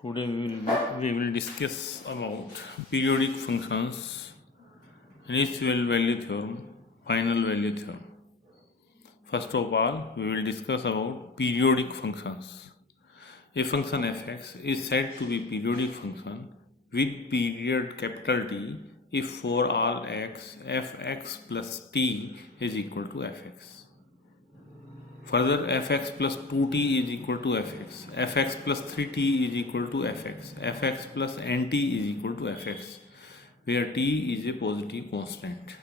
Today we will discuss about periodic functions, initial value theorem, final value theorem. First of all, we will discuss about periodic functions. A function fx is said to be periodic function with period capital T if for all x fx plus t is equal to fx. Further, fx plus 2t is equal to fx, fx plus 3t is equal to fx, fx plus nt is equal to fx, where t is a positive constant.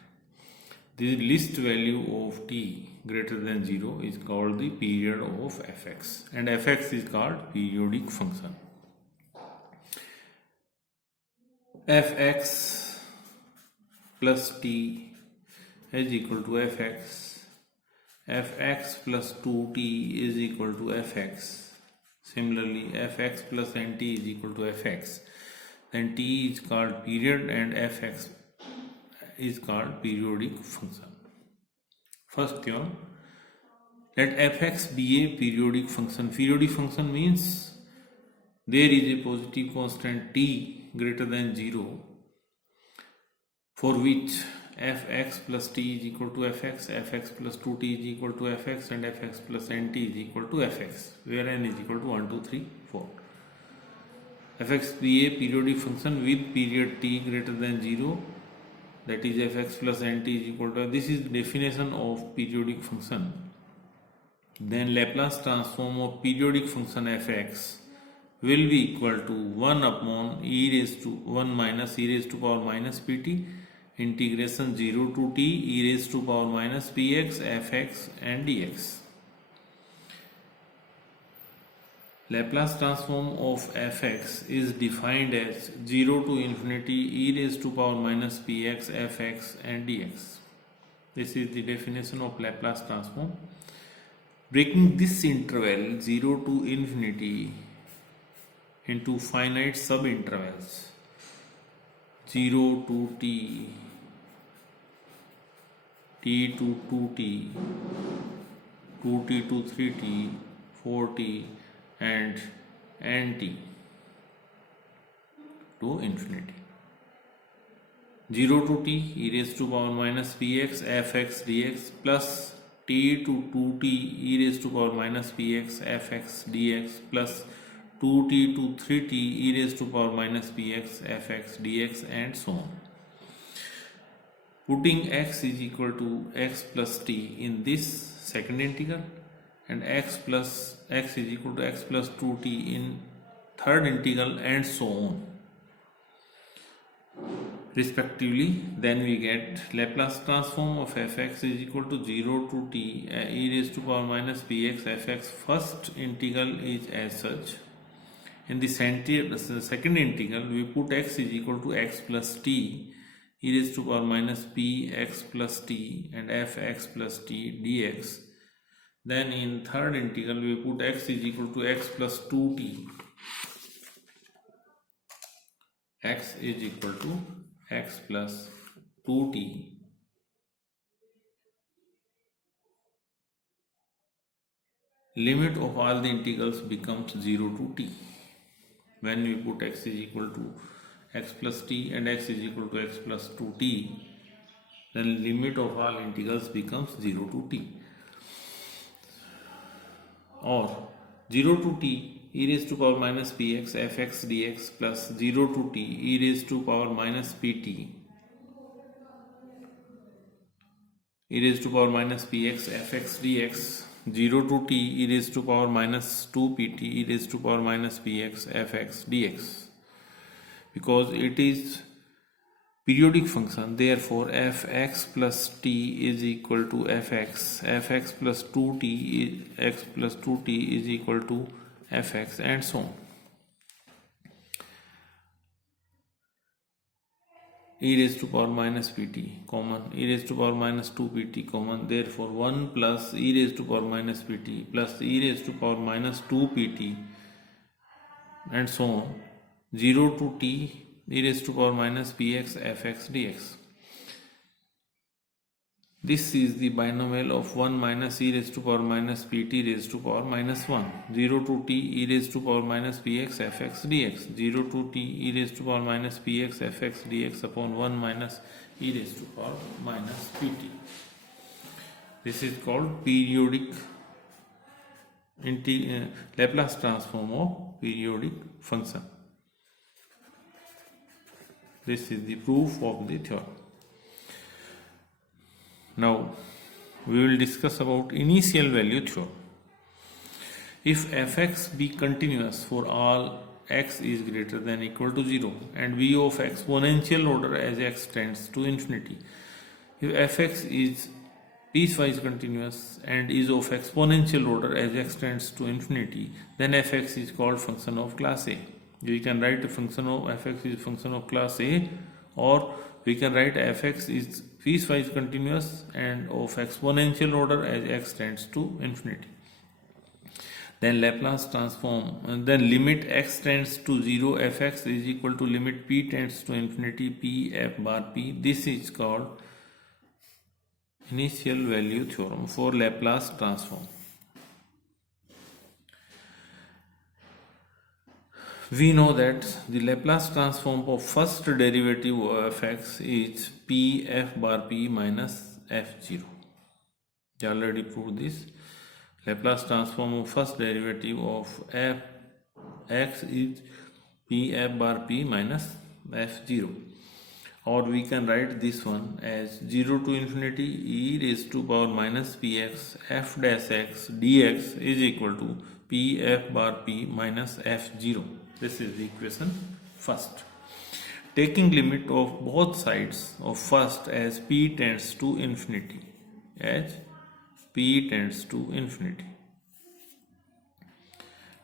The least value of t greater than 0 is called the period of fx, and fx is called periodic function. Fx plus t is equal to fx, fx plus 2t is equal to fx. Similarly, fx plus nt is equal to fx. Then t is called period and fx is called periodic function. First theorem, let fx be a periodic function. Periodic function means there is a positive constant t greater than 0 for which fx plus t is equal to fx, fx plus 2t is equal to fx, and fx plus nt is equal to fx, where n is equal to 1, 2, 3, 4. Fx be a periodic function with period t greater than 0, that is fx plus nt is equal to, this is the definition of periodic function. Then Laplace transform of periodic function fx will be equal to 1 upon e raised to 1 minus e raised to power minus pt integration 0 to t e raised to power minus px fx and dx. Laplace transform of fx is defined as 0 to infinity e raised to power minus px fx and dx. This is the definition of Laplace transform. Breaking this interval 0 to infinity into finite subintervals 0 to t, t to 2t, 2t to 3t, 4t and nt to infinity. 0 to t e raised to power minus px fx dx plus t to 2t e raised to power minus px fx dx plus 2t to 3t e raised to power minus px fx dx and so on. Putting x is equal to x plus t in this second integral and x is equal to x plus 2t in third integral and so on respectively, then we get Laplace transform of fx is equal to 0 to t e raised to power minus px fx. First integral is as such. In the second integral, we put x is equal to x plus t e raised to power minus px plus t and fx plus t dx. Then in third integral, we put x is equal to x plus 2t. X is equal to x plus 2t. Limit of all the integrals becomes 0 to t. When we put x is equal to x plus t and x is equal to x plus 2t, then limit of all integrals becomes 0 to t. Or 0 to t e raised to power minus px fx dx plus 0 to t e raised to power minus pt e raised to power minus px fx dx, 0 to t e raised to power minus 2 pt e raised to power minus px fx dx. Because it is periodic function, therefore fx plus t is equal to fx, fx plus 2t x plus 2t is equal to fx and so on. E raised to power minus pt common, e raised to power minus 2 pt common, therefore 1 plus e raised to power minus pt plus e raised to power minus 2 pt and so on, 0 to t e raised to power minus px fx dx. This is the binomial of 1 minus e raised to power minus pt raised to power minus 1. 0 to t e raised to power minus px fx dx. 0 to t e raised to power minus px fx dx upon 1 minus e raised to power minus pt. This is called periodic Laplace transform of periodic function. This is the proof of the theorem. Now we will discuss about initial value theorem. If fx be continuous for all x is greater than or equal to 0 and v of exponential order as x tends to infinity, if fx is piecewise continuous and is of exponential order as x tends to infinity, then fx is called function of class A. We can write a function of fx is function of class A, or we can write fx is piecewise continuous and of exponential order as x tends to infinity. Then Laplace transform, and then limit x tends to 0 fx is equal to limit p tends to infinity p f bar p. This is called initial value theorem for Laplace transform. We know that the Laplace transform of first derivative of fx is p f bar p minus f0. We already proved this. Laplace transform of first derivative of fx is p f bar p minus f0. Or we can write this one as 0 to infinity e raised to power minus px f dash x dx is equal to p f bar p minus f0. This is the equation first. Taking limit of both sides of first as p tends to infinity, as p tends to infinity.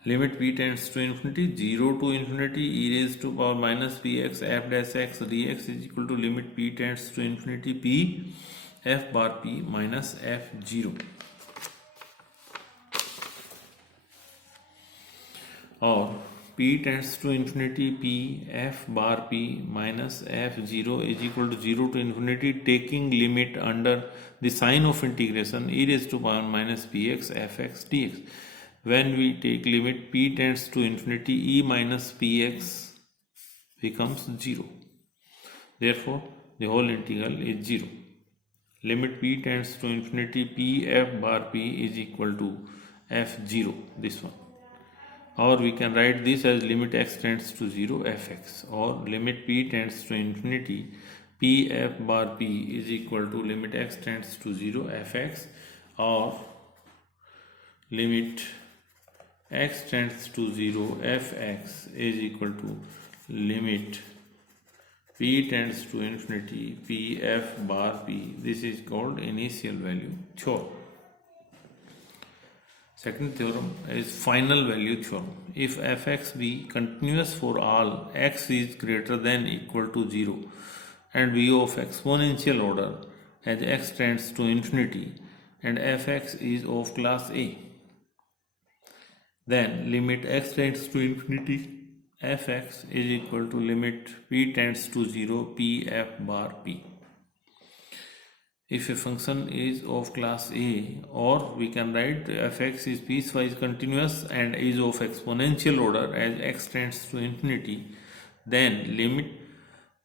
Limit p tends to infinity, 0 to infinity e raised to power minus px f dash x dx is equal to limit p tends to infinity p f bar p minus f0. Or p tends to infinity p f bar p minus f0 is equal to 0 to infinity taking limit under the sign of integration e raised to power minus px fx dx. When we take limit p tends to infinity, e minus px becomes 0. Therefore, the whole integral is 0. Limit p tends to infinity, p f bar p is equal to f0, this one. Or we can write this as limit x tends to 0 fx, or limit p tends to infinity, p f bar p is equal to limit x tends to 0 fx, or limit x tends to 0 fx is equal to limit p tends to infinity p f bar p. This is called initial value theorem. Second theorem is final value theorem. If fx be continuous for all x is greater than or equal to 0 and v of exponential order as x tends to infinity and fx is of class A, then limit x tends to infinity fx is equal to limit p tends to 0 p f bar p. If a function is of class A, or we can write fx is piecewise continuous and is of exponential order as x tends to infinity, then limit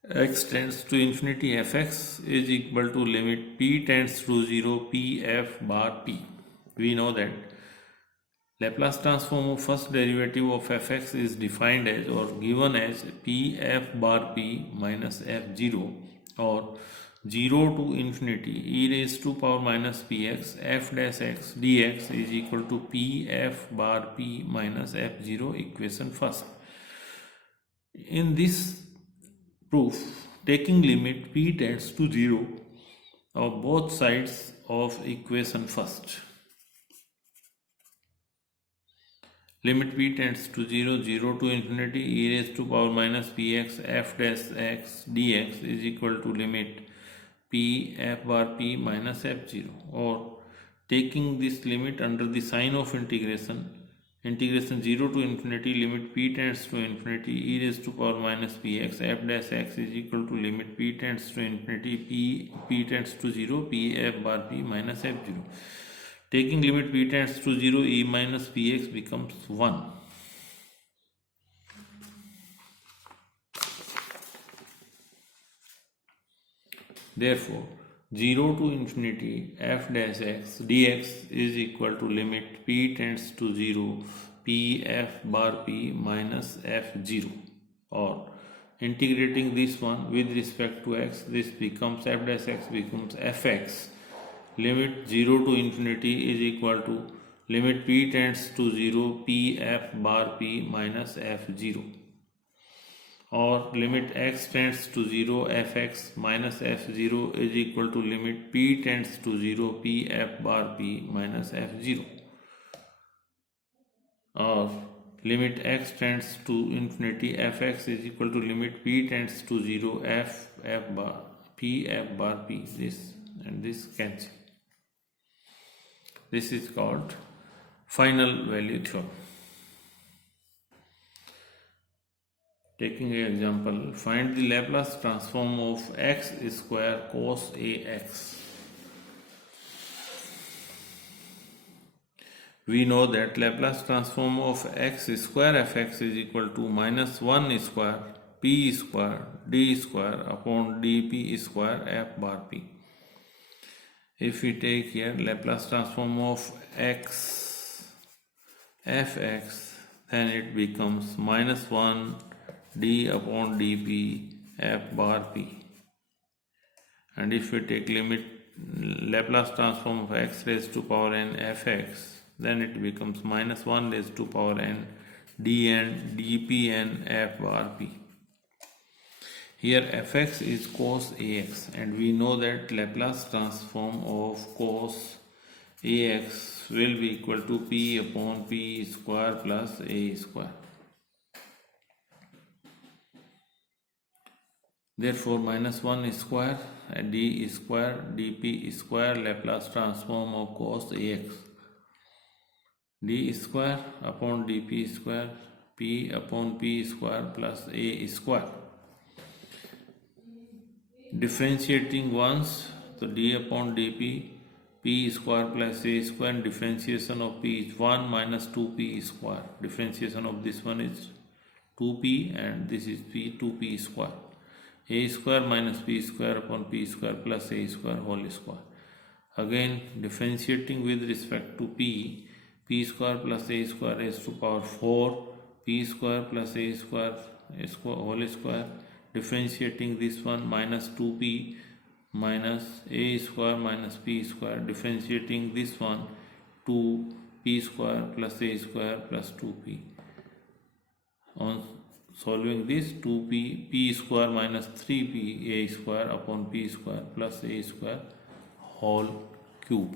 x tends to infinity fx is equal to limit p tends to 0 p f bar p. We know that Laplace transform of first derivative of fx is defined as or given as p f bar p minus f0, or 0 to infinity e raised to power minus px f dash x dx is equal to p f bar p minus f0, equation first. In this proof, taking limit p tends to 0 of both sides of equation first. Limit p tends to 0, 0 to infinity e raised to power minus px f dash x dx is equal to limit p f bar p minus f0, or taking this limit under the sign of integration integration 0 to infinity limit p tends to infinity e raised to power minus px f dash x is equal to limit p tends to infinity p tends to 0 p f bar p minus f0. Taking limit p tends to 0, e minus px becomes 1. Therefore, 0 to infinity f dash x dx is equal to limit p tends to 0 p f bar p minus f0, or integrating this one with respect to x, this becomes f dash x becomes fx. Limit 0 to infinity is equal to limit p tends to 0 p f bar p minus f0, or limit x tends to 0 fx minus f0 is equal to limit p tends to 0 p f bar p minus f0, or limit x tends to infinity fx is equal to limit p tends to 0 f bar p f bar p. This and this cancel. This is called final value theorem. Taking an example, find the Laplace transform of x square cos ax. We know that Laplace transform of x square fx is equal to minus 1 square p square d square upon dp square f bar p. If we take here Laplace transform of x fx, then it becomes minus 1 d upon dp f bar p. And if we take limit Laplace transform of x raised to power n fx, then it becomes minus 1 raised to power n dn dp n f bar p. Here fx is cos ax, and we know that Laplace transform of cos ax will be equal to p upon p square plus a square. Therefore, minus 1 square d square dp square Laplace transform of cos ax, d square upon dp square p upon p square plus a square. Differentiating once, so d upon dp p square plus a square, and differentiation of p is 1 minus 2p square. Differentiation of this one is 2p, and this is p 2p square. A square minus p square upon p square plus a square whole square. Again, differentiating with respect to p square plus a square raised to power 4, p square plus a square whole square. Differentiating this one, minus 2p minus a square minus p square. Differentiating this one, 2p square plus a square plus 2p. On solving this, 2p p square minus 3p a square upon p square plus a square whole cube